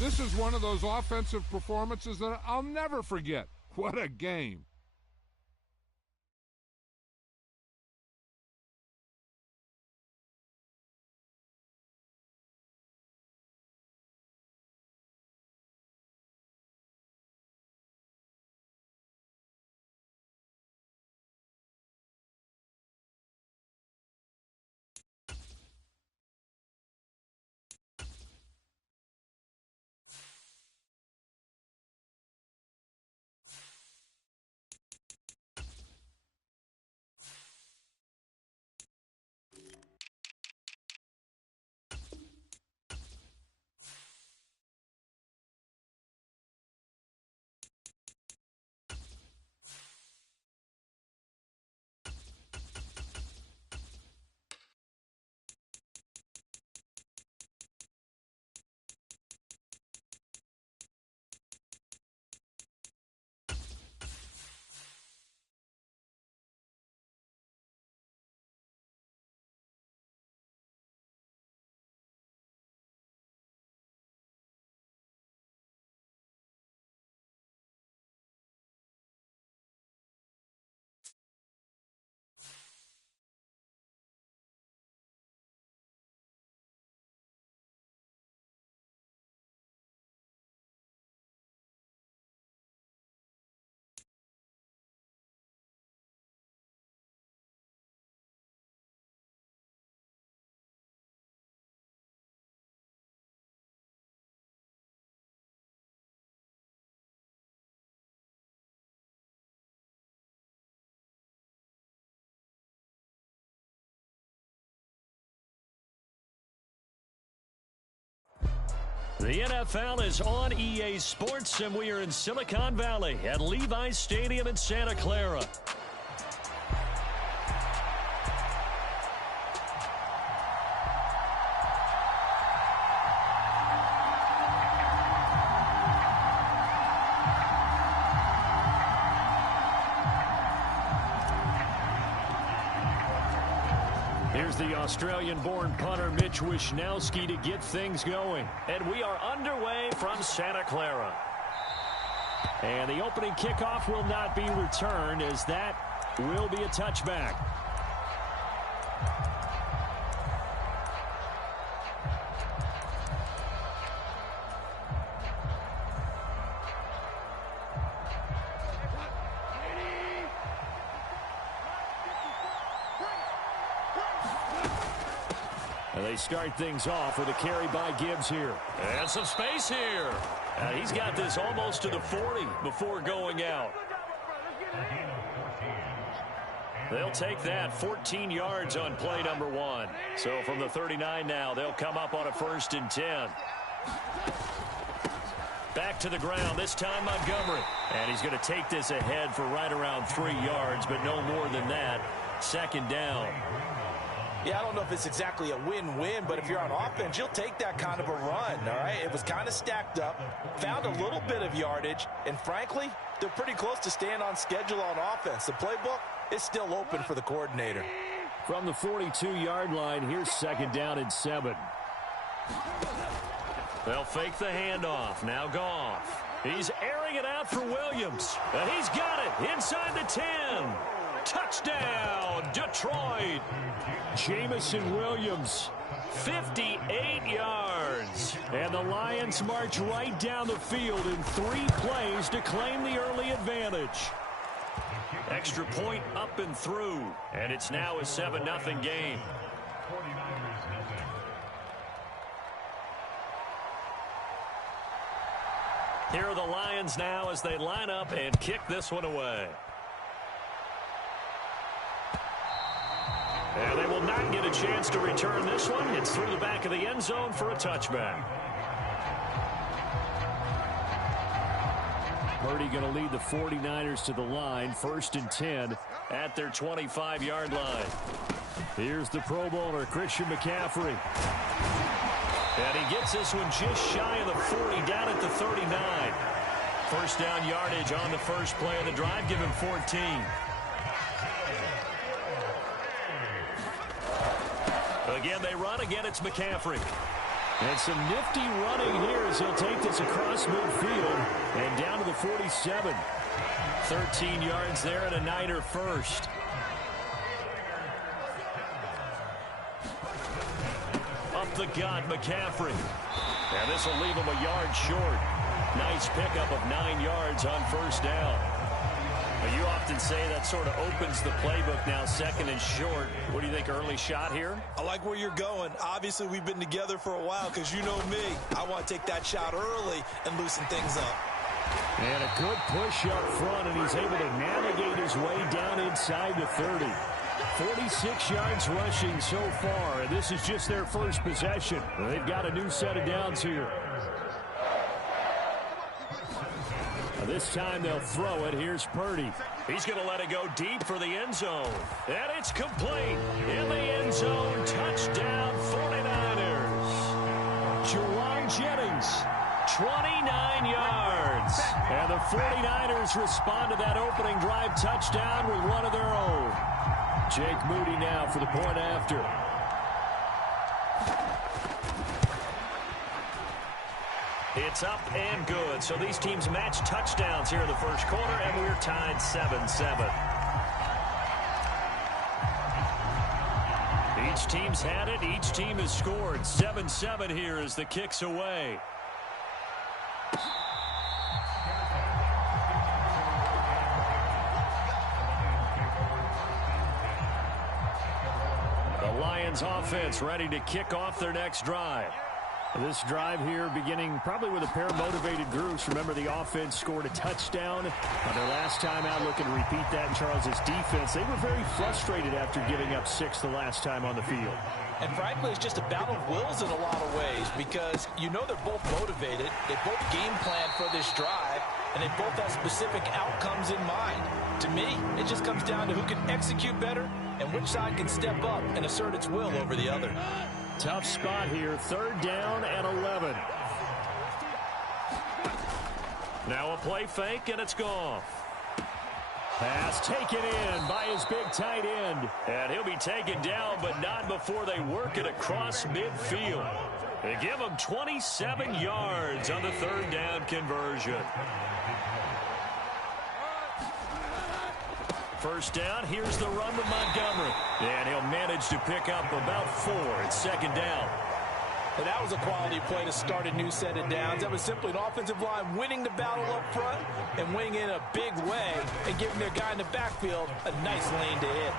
This is one of those offensive performances that I'll never forget. What a game. The NFL is on EA Sports, and we are in Silicon Valley at Levi's Stadium in Santa Clara. Here's the Australian-born punter Mitch Wishnowsky to get things going. And we are underway from Santa Clara. And the opening kickoff will not be returned, as that will be a touchback. And they start things off with a carry by Gibbs here. And some space here. And he's got this almost to the 40 before going out. They'll take that 14 yards on play number 1. So from the 39 now, they'll come up on a 1st and 10. Back to the ground, this time Montgomery. And he's going to take this ahead for right around 3 yards, but no more than that. 2nd down. Yeah, I don't know if it's exactly a win-win, but if you're on offense, you'll take that kind of a run, all right? It was kind of stacked up, found a little bit of yardage, and frankly, they're pretty close to staying on schedule on offense. The playbook is still open for the coordinator. From the 42-yard line, here's 2nd down and 7. They'll fake the handoff. Now Goff. He's airing it out for Williams. And he's got it inside the 10. Touchdown, Detroit. Jamison Williams, 58 yards. And the Lions march right down the field in 3 plays to claim the early advantage. Extra point up and through. And it's now a 7-0 game. Here are the Lions now as they line up and kick this one away. And they will not get a chance to return this one. It's through the back of the end zone for a touchback. Purdy going to lead the 49ers to the line. 1st and 10 at their 25-yard line. Here's the Pro Bowler, Christian McCaffrey. And he gets this one just shy of the 40, down at the 39. 1st down yardage on the first play of the drive. Give him 14. Again, they run. Again, it's McCaffrey. And some nifty running here as he'll take this across midfield and down to the 47. 13 yards there and a Niner first. Up the gut, McCaffrey. And this will leave him a yard short. Nice pickup of 9 yards on first down. But you often say that sort of opens the playbook now, second and short. What do you think, early shot here? I like where you're going. Obviously, we've been together for a while because you know me. I want to take that shot early and loosen things up. And a good push up front, and he's able to navigate his way down inside the 30. 46 yards rushing so far, and this is just their first possession. They've got a new set of downs here. This time they'll throw it. Here's Purdy. He's going to let it go deep for the end zone. And it's complete. In the end zone, touchdown 49ers. Jawan Jennings, 29 yards. And the 49ers respond to that opening drive touchdown with one of their own. Jake Moody now for the point after. It's up and good. So these teams match touchdowns here in the first quarter, and we're tied 7-7. Each team's had it. Each team has scored. 7-7 here as the kick's away. The Lions offense ready to kick off their next drive. This drive here beginning probably with a pair of motivated groups. Remember, the offense scored a touchdown on their last time out, looking to repeat that in Charles's defense. They were very frustrated after giving up 6 the last time on the field. And frankly, it's just a battle of wills in a lot of ways because you know they're both motivated. They both game plan for this drive, and they both have specific outcomes in mind. To me, it just comes down to who can execute better and which side can step up and assert its will over the other. Tough spot here, 3rd down and 11. Now a play fake, and it's gone. Pass taken in by his big tight end. And he'll be taken down, but not before they work it across midfield. They give him 27 yards on the 3rd down conversion. First down, here's the run with Montgomery. And he'll manage to pick up about 4 at 2nd down. And that was a quality play to start a new set of downs. That was simply an offensive line winning the battle up front and winning in a big way and giving their guy in the backfield a nice lane to hit.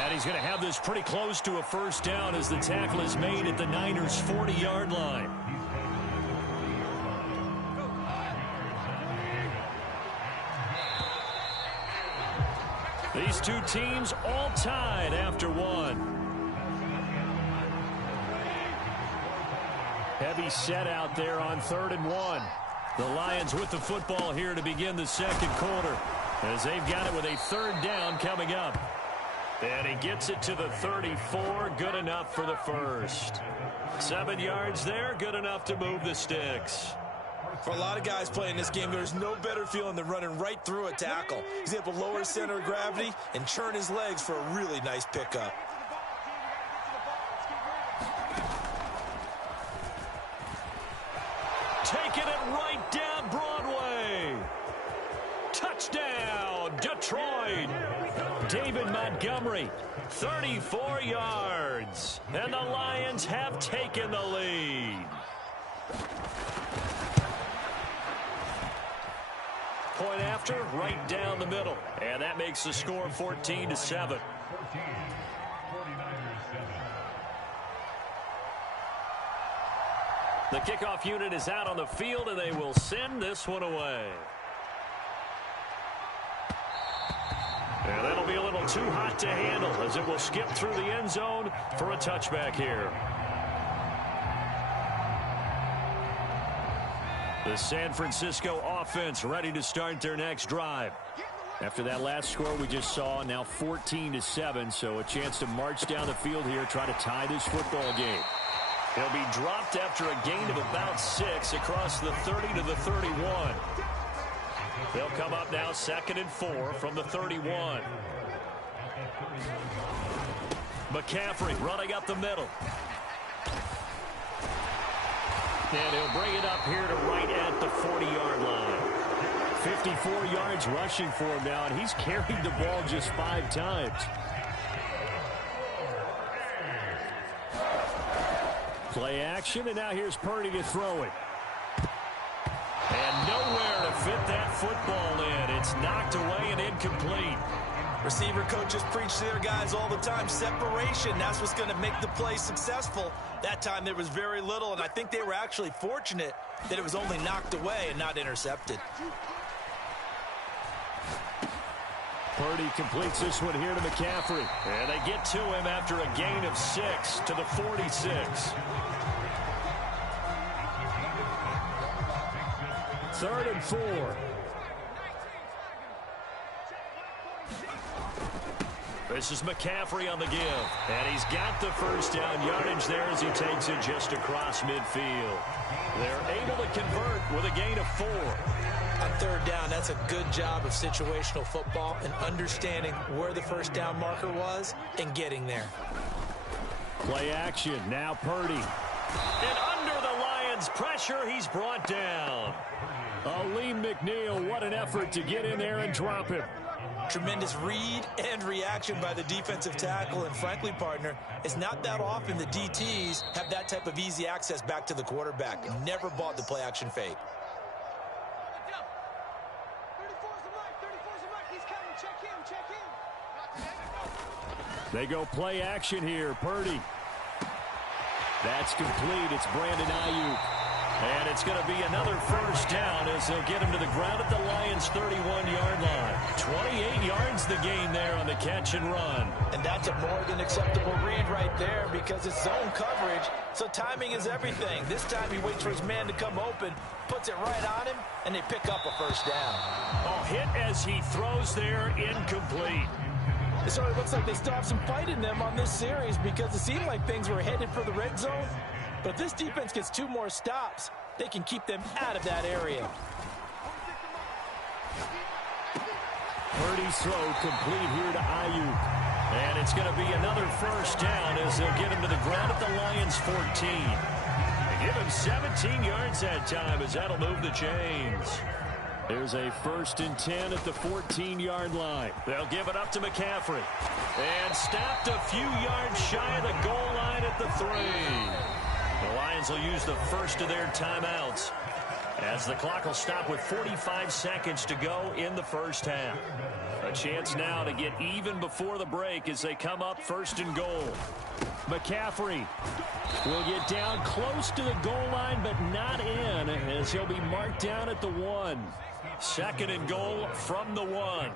And he's going to have this pretty close to a first down as the tackle is made at the Niners' 40-yard line. These two teams all tied after one. Heavy set out there on 3rd and 1. The Lions with the football here to begin the second quarter as they've got it with a 3rd down coming up. And he gets it to the 34, good enough for the first. 7 yards there, good enough to move the sticks. For a lot of guys playing this game, there's no better feeling than running right through a tackle. He's able to lower his center of gravity and churn his legs for a really nice pickup. Taking it right down Broadway. Touchdown, Detroit. David Montgomery, 34 yards. And the Lions have taken the lead. Point after, right down the middle. And that makes the score 14-7. The kickoff unit is out on the field, and they will send this one away. And that'll be a little too hot to handle as it will skip through the end zone for a touchback here. The San Francisco offense ready to start their next drive. After that last score we just saw, now 14-7, so a chance to march down the field here, try to tie this football game. He'll be dropped after a gain of about 6 across the 30 to the 31. They'll come up now 2nd and 4 from the 31. McCaffrey running up the middle. And he'll bring it up here to right at the 40-yard line. 54 yards rushing for him now, and he's carried the ball just 5 times. Play action, and now here's Purdy to throw it. And nowhere to fit that football in. It's knocked away and incomplete. Receiver coaches preach to their guys all the time. Separation, that's what's going to make the play successful. That time there was very little, and I think they were actually fortunate that it was only knocked away and not intercepted. Purdy completes this one here to McCaffrey. And they get to him after a gain of 6 to the 46. 3rd and 4. This is McCaffrey on the give. And he's got the first down yardage there as he takes it just across midfield. They're able to convert with a gain of 4. On 3rd down, that's a good job of situational football and understanding where the first down marker was and getting there. Play action. Now Purdy. And under the Lions' pressure, he's brought down. Aleem McNeil, what an effort to get in there and drop him. Tremendous read and reaction by the defensive tackle, and frankly, partner, it's not that often the DTs have that type of easy access back to the quarterback. Never bought the play action fake. They go play action here. Purdy. That's complete. It's Brandon Ayuk. And it's going to be another first down as they'll get him to the ground at the Lions' 31-yard line. 28 yards the gain there on the catch and run. And that's a more than acceptable read right there because it's zone coverage, so timing is everything. This time he waits for his man to come open, puts it right on him, and they pick up a first down. Oh, hit as he throws there, incomplete. It sort of looks like they still have some fight in them on this series because it seemed like things were headed for the red zone. But if this defense gets 2 more stops, they can keep them out of that area. Purdy's throw complete here to Ayuk. And it's going to be another first down as they'll get him to the ground at the Lions' 14. They give him 17 yards that time as that'll move the chains. There's a 1st and 10 at the 14-yard line. They'll give it up to McCaffrey. And stopped a few yards shy of the goal line at the 3. The Lions will use the first of their timeouts as the clock will stop with 45 seconds to go in the first half. A chance now to get even before the break as they come up 1st and goal. McCaffrey will get down close to the goal line, but not in, as he'll be marked down at the 1. 2nd and goal from the 1.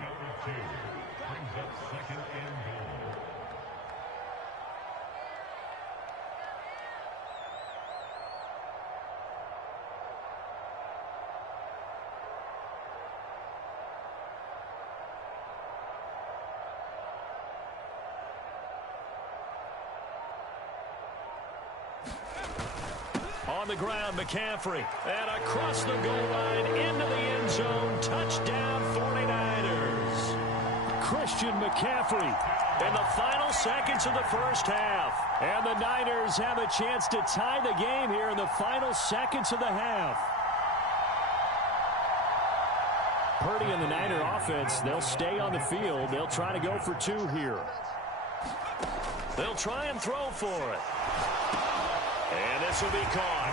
On the ground, McCaffrey. And across the goal line, into the end zone. Touchdown, 49ers. Christian McCaffrey in the final seconds of the first half. And the Niners have a chance to tie the game here in the final seconds of the half. Purdy and the Niner offense, they'll stay on the field. They'll try to go for 2 here. They'll try and throw for it. And this will be caught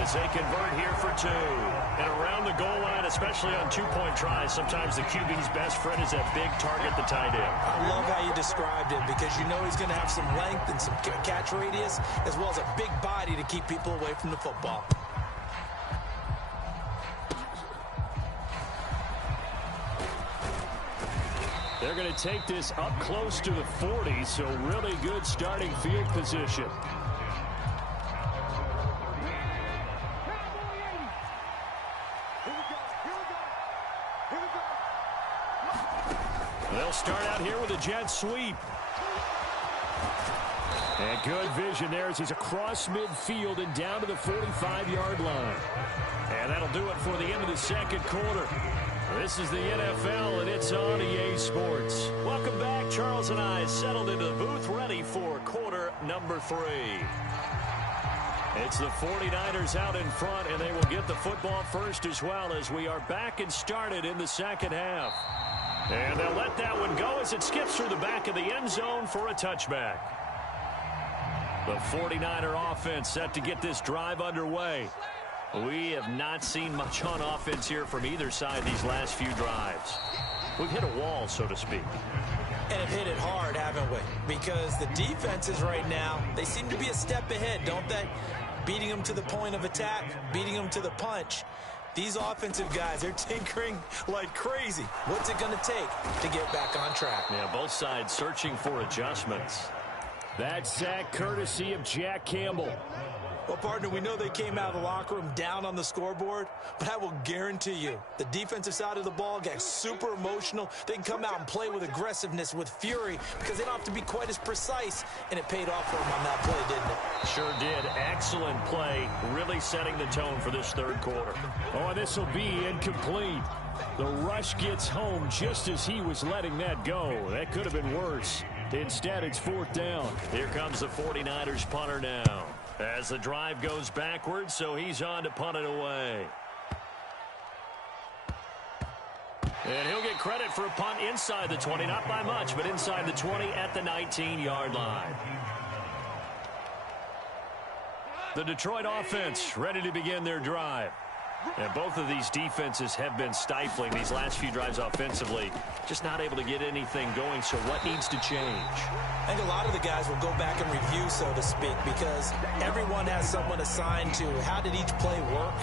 as they convert here for 2. And around the goal line, especially on 2-point tries, sometimes the QB's best friend is that big target, the tight end. I love how you described it because you know he's going to have some length and some catch radius as well as a big body to keep people away from the football. They're going to take this up close to the 40, so really good starting field position. They'll start out here with a jet sweep. And good vision there as he's across midfield and down to the 45-yard line. And that'll do it for the end of the second quarter. This is the NFL, and it's on EA Sports. Welcome back. Charles and I settled into the booth, ready for quarter number 3. It's the 49ers out in front, and they will get the football first as well as we are back and started in the second half. And they'll let that one go as it skips through the back of the end zone for a touchback. The 49er offense set to get this drive underway. We have not seen much on offense here from either side these last few drives. We've hit a wall, so to speak. And have hit it hard, haven't we? Because the defenses right now, they seem to be a step ahead, don't they? Beating them to the point of attack, beating them to the punch. These offensive guys, they're tinkering like crazy. What's it going to take to get back on track? Yeah, both sides searching for adjustments. That sack courtesy of Jack Campbell. Well, partner, we know they came out of the locker room down on the scoreboard, but I will guarantee you the defensive side of the ball got super emotional. They can come out and play with aggressiveness, with fury, because they don't have to be quite as precise, and it paid off for them on that play, didn't it? Sure did. Excellent play, really setting the tone for this third quarter. Oh, and this will be incomplete. The rush gets home just as he was letting that go. That could have been worse. Instead, it's fourth down. Here comes the 49ers punter now. As the drive goes backwards, so he's on to punt it away. And he'll get credit for a punt inside the 20, not by much, but inside the 20 at the 19-yard line. The Detroit offense ready to begin their drive. And both of these defenses have been stifling these last few drives offensively. Just not able to get anything going, so what needs to change? I think a lot of the guys will go back and review, so to speak, because everyone has someone assigned to how did each play work.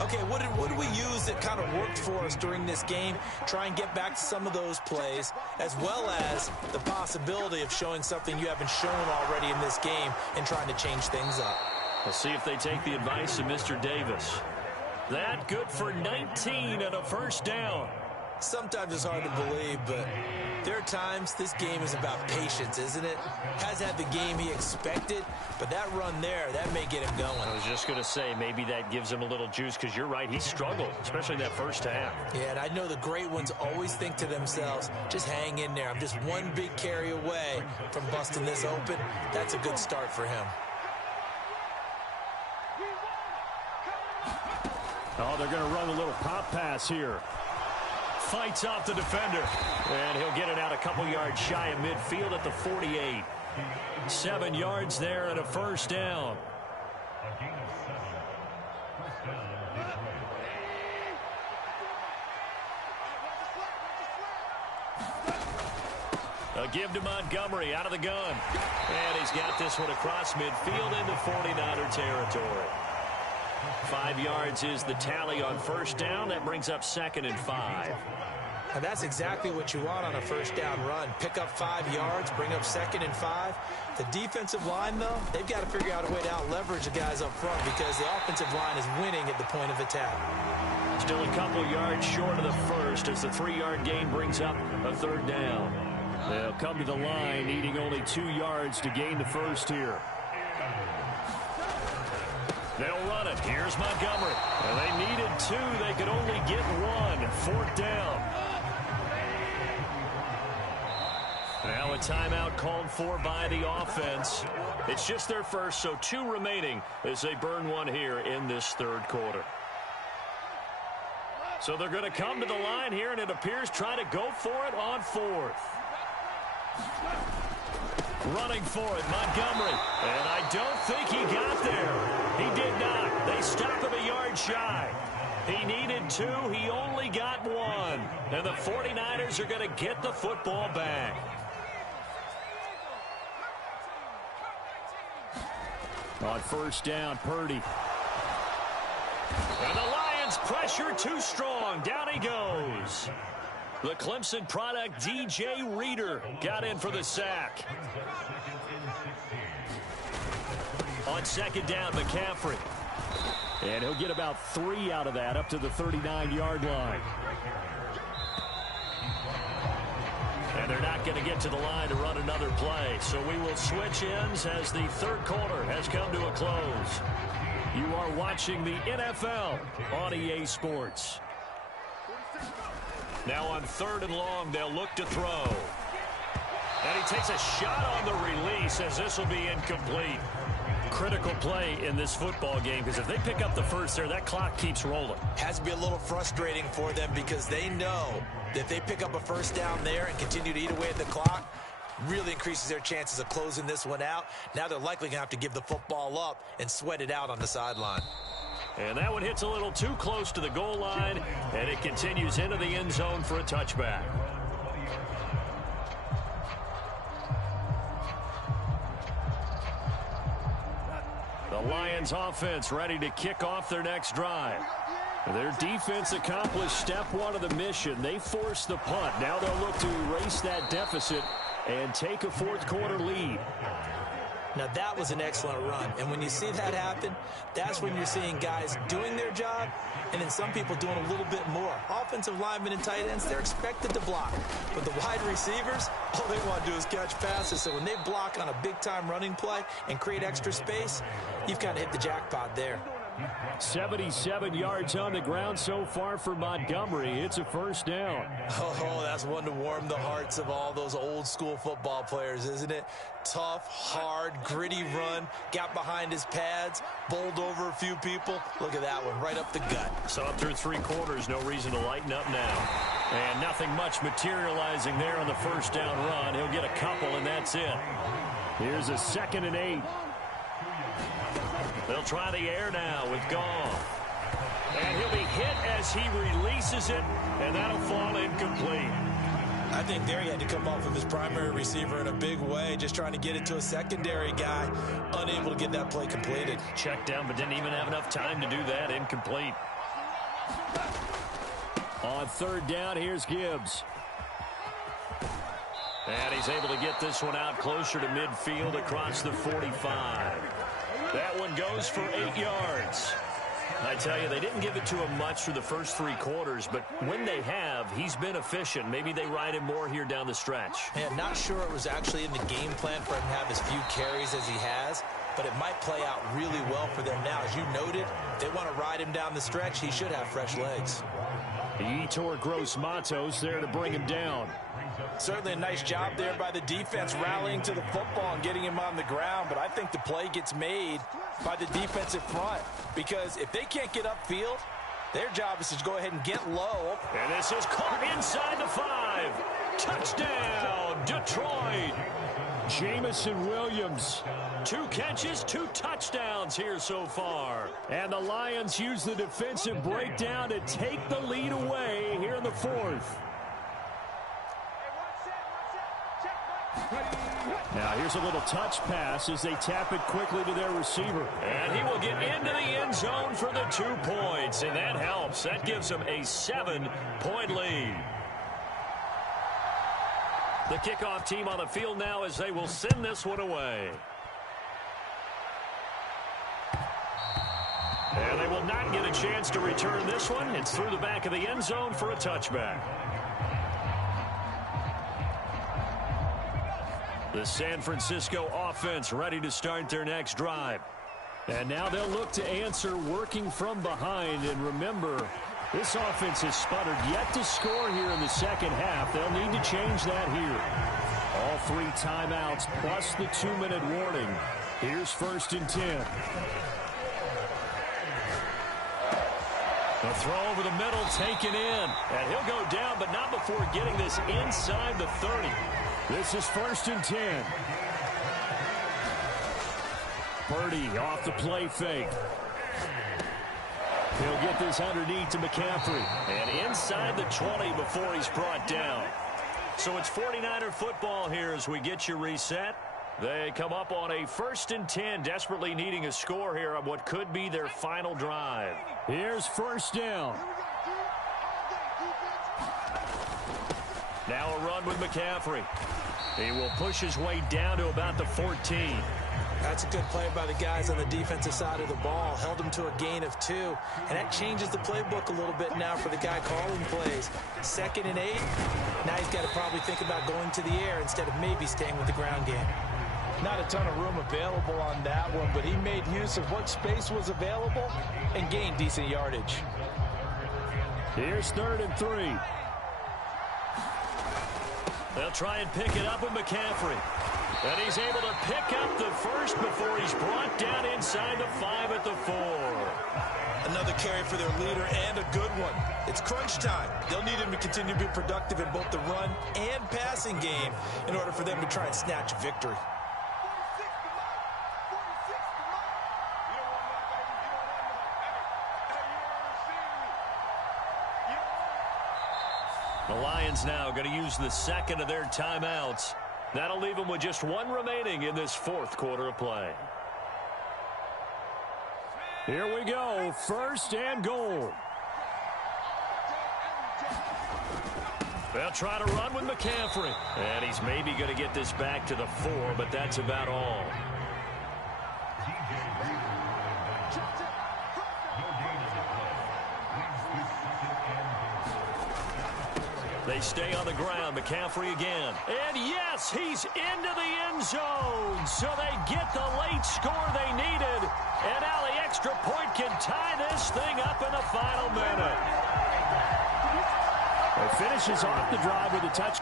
Okay, what did we use that kind of worked for us during this game? Try and get back to some of those plays, as well as the possibility of showing something you haven't shown already in this game and trying to change things up. We'll see if they take the advice of Mr. Davis. That good for 19 and a first down. Sometimes it's hard to believe, but there are times this game is about patience, isn't it? Has had the game he expected, but that run there, that may get him going. I was just going to say, maybe that gives him a little juice, because you're right, he struggled, especially that first half. Yeah, and I know the great ones always think to themselves, just hang in there. I'm just one big carry away from busting this open. That's a good start for him. Oh, they're going to run a little pop pass here. Fights off the defender. And he'll get it out a couple yards shy of midfield at the 48. 7 yards there and a first down. A give to Montgomery out of the gun. And he's got this one across midfield into 49er territory. 5 yards is the tally on first down. That brings up 2nd and 5. And that's exactly what you want on a first down run. Pick up 5 yards, bring up 2nd and 5. The defensive line, though, they've got to figure out a way to out-leverage the guys up front because the offensive line is winning at the point of attack. Still a couple yards short of the first as the 3-yard gain brings up a third down. They'll come to the line needing only 2 yards to gain the first here. They'll run it. Here's Montgomery. And they needed 2. They could only get 1. 4th down. Now a timeout called for by the offense. It's just their first, so 2 remaining as they burn 1 here in this third quarter. So they're going to come to the line here, and it appears trying to go for it on 4th. Running for it, Montgomery. And I don't think he got there. He did not. They stop him a yard shy. He needed 2. He only got 1. And the 49ers are going to get the football back. On first down, Purdy. And the Lions pressure too strong. Down he goes. The Clemson product, DJ Reader, got in for the sack. On 2nd down, McCaffrey. And he'll get about 3 out of that up to the 39-yard line. And they're not going to get to the line to run another play. So we will switch ends as the third quarter has come to a close. You are watching the NFL on EA Sports. Now on 3rd and long, they'll look to throw. And he takes a shot on the release as this will be incomplete. critical play in this football game because if they pick up the first there, that clock keeps rolling. Has to be a little frustrating for them because they know that if they pick up a first down there and continue to eat away at the clock, really increases their chances of closing this one out. Now they're likely going to have to give the football up and sweat it out on the sideline. And that one hits a little too close to the goal line, and it continues into the end zone for a touchback. The Lions offense ready to kick off their next drive. Their defense accomplished step one of the mission. They forced the punt. Now they'll look to erase that deficit and take a fourth quarter lead. Now that was an excellent run, and when you see that happen, that's when you're seeing guys doing their job and then some people doing a little bit more. Offensive linemen and tight ends, they're expected to block, but the wide receivers, all they want to do is catch passes. So when they block on a big-time running play and create extra space, you've kind of hit the jackpot there. 77 yards on the ground so far for Montgomery. It's a first down. Oh, that's one to warm the hearts of all those old school football players, isn't it? Tough, hard, gritty run, got behind his pads, bowled over a few people. Look at that one, right up the gut. So up through three quarters, no reason to lighten up now. And nothing much materializing there on the first down run. He'll get a couple, and that's it. Here's a 2nd and 8. They'll try the air now with Goff. And he'll be hit as he releases it, and that'll fall incomplete. I think there he had to come off of his primary receiver in a big way, just trying to get it to a secondary guy, unable to get that play completed. Checked down, but didn't even have enough time to do that. Incomplete. On third down, here's Gibbs. And he's able to get this one out closer to midfield across the 45. That one goes for 8 yards. I tell you, they didn't give it to him much through the first three quarters, but when they have, he's been efficient. Maybe they ride him more here down the stretch. Man, not sure it was actually in the game plan for him to have as few carries as he has, but it might play out really well for them now. As you noted, if they want to ride him down the stretch, he should have fresh legs. Yetur Gross-Matos there to bring him down. Certainly a nice job there by the defense rallying to the football and getting him on the ground, but I think the play gets made by the defensive front because if they can't get upfield, their job is to go ahead and get low. And this is caught inside the 5. Touchdown, Detroit. Jamison Williams. 2 catches, 2 touchdowns here so far. And the Lions use the defensive breakdown to take the lead away here in the 4th. Now here's a little touch pass as they tap it quickly to their receiver. And he will get into the end zone for the 2 points, and that helps. That gives them a 7-point lead. The kickoff team on the field now as they will send this one away. And they will not get a chance to return this one. It's through the back of the end zone for a touchback. The San Francisco offense ready to start their next drive. And now they'll look to answer working from behind. And remember, this offense has sputtered yet to score here in the second half. They'll need to change that here. All 3 timeouts plus the 2-minute warning. Here's 1st and 10. A throw over the middle taken in. And he'll go down, but not before getting this inside the 30. This is 1st and 10. Purdy off the play fake. He'll get this underneath to McCaffrey. And inside the 20 before he's brought down. So it's 49er football here as we get you reset. They come up on a 1st and 10, desperately needing a score here on what could be their final drive. Here's 1st down. Now a run with McCaffrey. He will push his way down to about the 14. That's a good play by the guys on the defensive side of the ball. Held him to a gain of 2. And that changes the playbook a little bit now for the guy calling plays. 2nd and 8. Now he's got to probably think about going to the air instead of maybe staying with the ground game. Not a ton of room available on that one, but he made use of what space was available and gained decent yardage. Here's 3rd and 3. They'll try and pick it up with McCaffrey. And he's able to pick up the first before he's brought down inside the 5 at the 4. Another carry for their leader, and a good one. It's crunch time. They'll need him to continue to be productive in both the run and passing game in order for them to try and snatch a victory. The Lions now going to use the second of their timeouts. That'll leave them with just one remaining in this fourth quarter of play. Here we go, first and goal. They'll try to run with McCaffrey. And he's maybe going to get this back to the 4, but that's about all. They stay on the ground. McCaffrey again. And yes, he's into the end zone. So they get the late score they needed. And now the extra point can tie this thing up in the final minute. It finishes off the drive with a touch.